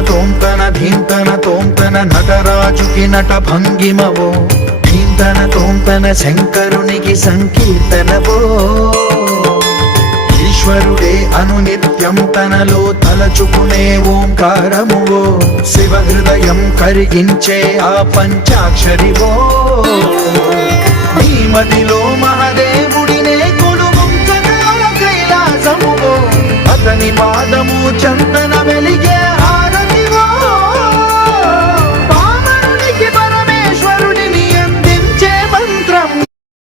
తోంతన ధీంతన తోంతన నటరాజుకి నట భంగిమవో, ధీంతన తోంతన శంకరునికి సంకీర్తనవో. ఈశ్వరుడే అనునిత్యం తనలో తలచుకునే ఓంకారమువో, శివ హృదయం కరిగించే ఆ పంచాక్షరివో. నీ మదిలో మహాదేవుడినే కొలువుంచగా కైలాసమువో, అతని పాదము చందన